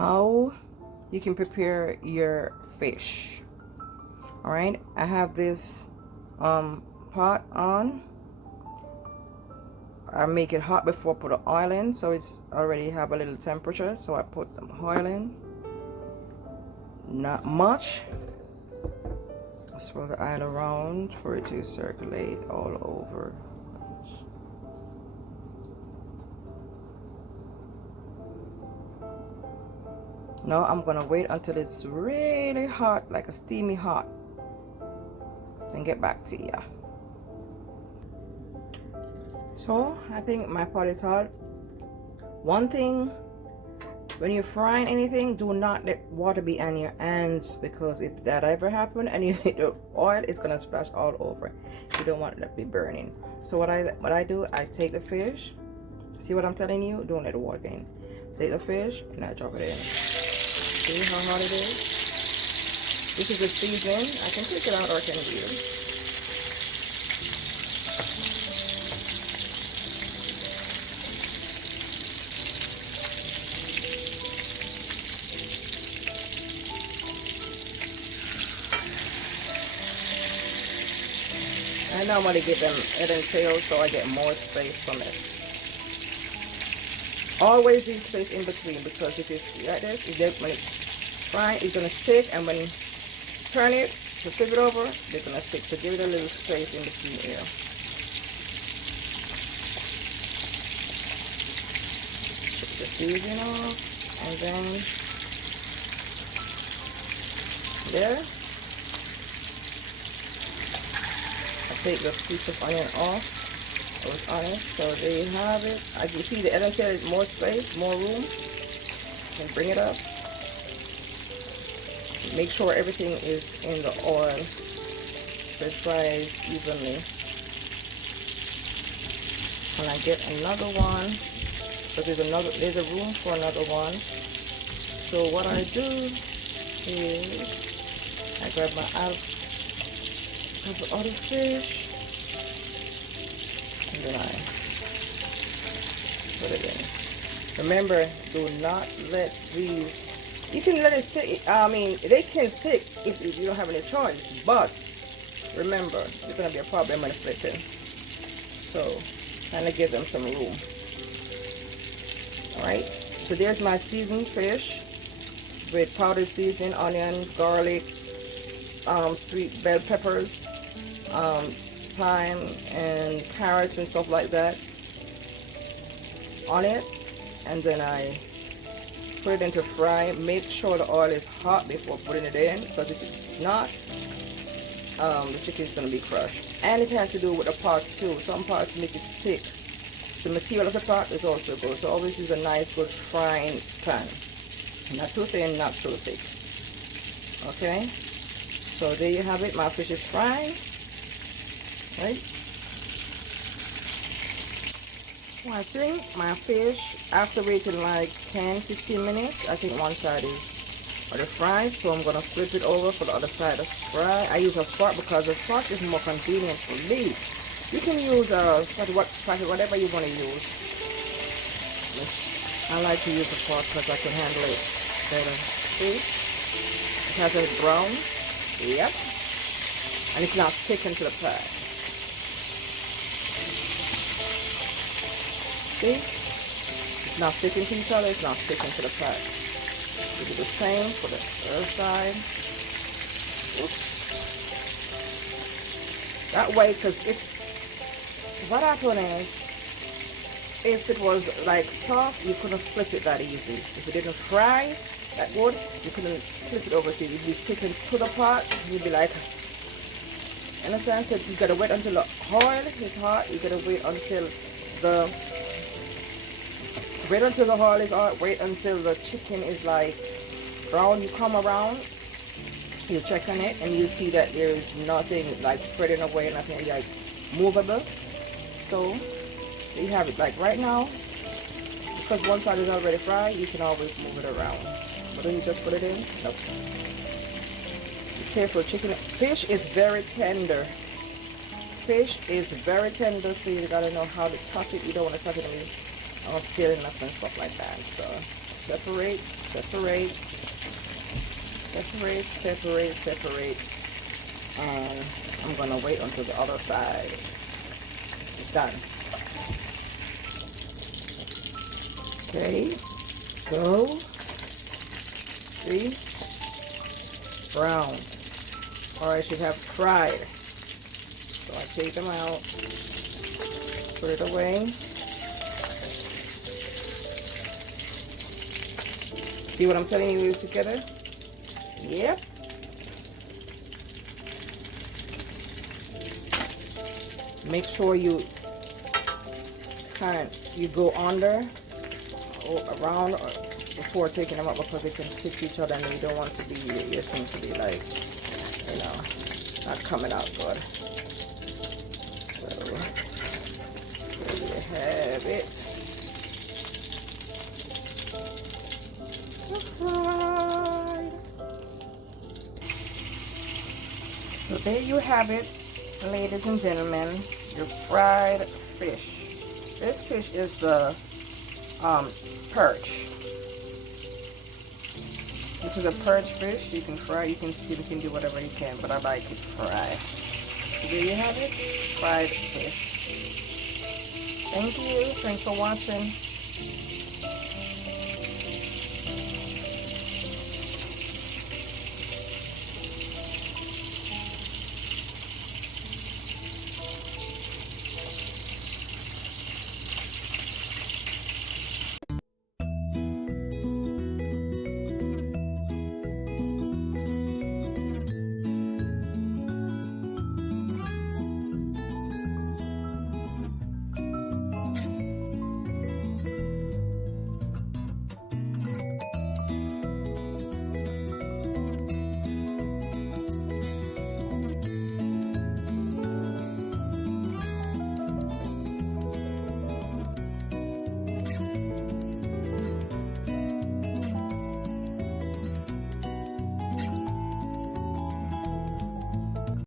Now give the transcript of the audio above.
how you can prepare your fish. All right, I have this pot on. I make it hot before I put the oil in, so it's already have a little temperature. So I put the oil in, not much. I swirl the oil around for it to circulate all over. Now I'm gonna wait until it's really hot, like a steamy hot, and get back to you. So I think my pot is hot. One thing, when you're frying anything, do not let water be on your hands, because if that ever happen and you hit the oil, it's gonna splash all over. You don't want it to be burning. So what I do, I take the fish. See what I'm telling you? Don't let the water get in. Take the fish and I drop it in. See how hot it is? This is the season. I can take it out or I can leave it. I normally get them head and tail so I get more space from it. Always leave space in between, because if it's like this, when it's frying, it's gonna stick, and when you turn it to flip it over, they're gonna stick. So give it a little space in between here. Put the seasoning off, and then there. Take the piece of onion off. It was on it. So there you have it. As you see, the head and tail is more space, more room. You can bring it up. Make sure everything is in the oil. So it fries evenly. And I get another one, because there's a room for another one. So what I do is I grab my other fish, and then I put it in. Remember, do not let these, you can let it stick, I mean, they can stick if you don't have any choice, but remember, there's going to be a problem when flipping. So, kind of give them some room. Alright, so there's my seasoned fish with powdered seasoning, onion, garlic, sweet bell peppers, thyme and carrots and stuff like that on it, and then I put it into fry. Make sure the oil is hot before putting it in, because if it's not, the chicken is going to be crushed. And it has to do with the pot too. Some pots make it stick. The material of the pot is also good, so always use a nice good frying pan, not too thin, not too thick. Okay, so there you have it. My fish is frying. Right. So I think my fish, after waiting like 10-15 minutes, I think one side is already fried, so I'm gonna flip it over for the other side to fry. I use a fork because the fork is more convenient for me. You can use a whatever you want to use. I like to use a fork because I can handle it better. See? It has a brown. Yep. And it's not sticking to the pan. See? It's not sticking to each other, it's not sticking to the pot. We do the same for the other side. Oops. That way, because what happened is, if it was like soft, you couldn't flip it that easy. If it didn't fry that good, you couldn't flip it over. So it'd be sticking to the pot. You'd be like, in a sense, so you gotta wait until the oil is hot. You gotta wait until the oil is hot. Wait until the chicken is like brown. You come around, you check on it, and you see that there is nothing like spreading away, nothing like movable. So you have it like right now, because one side is already fried, you can always move it around. But then you just put it in. Nope. Be careful, fish is very tender. Fish is very tender, so you gotta know how to touch it. You don't want to touch it or scaling up and stuff like that. So separate, separate, separate, separate, separate, and I'm gonna wait until the other side is done. Okay, so see, brown, or I should have fried. So I take them out, put it away. See what I'm telling you together? Yep. Make sure you go under or around before taking them out, because they can stick to each other and you don't want to be your things to be like, you know, not coming out good. So there you have it. So there you have it, ladies and gentlemen, your fried fish. This fish is the perch. This is a perch fish. You can fry, you can see, you can do whatever you can, but I like it fried. So there you have it, fried fish. Thank you. Thanks for watching.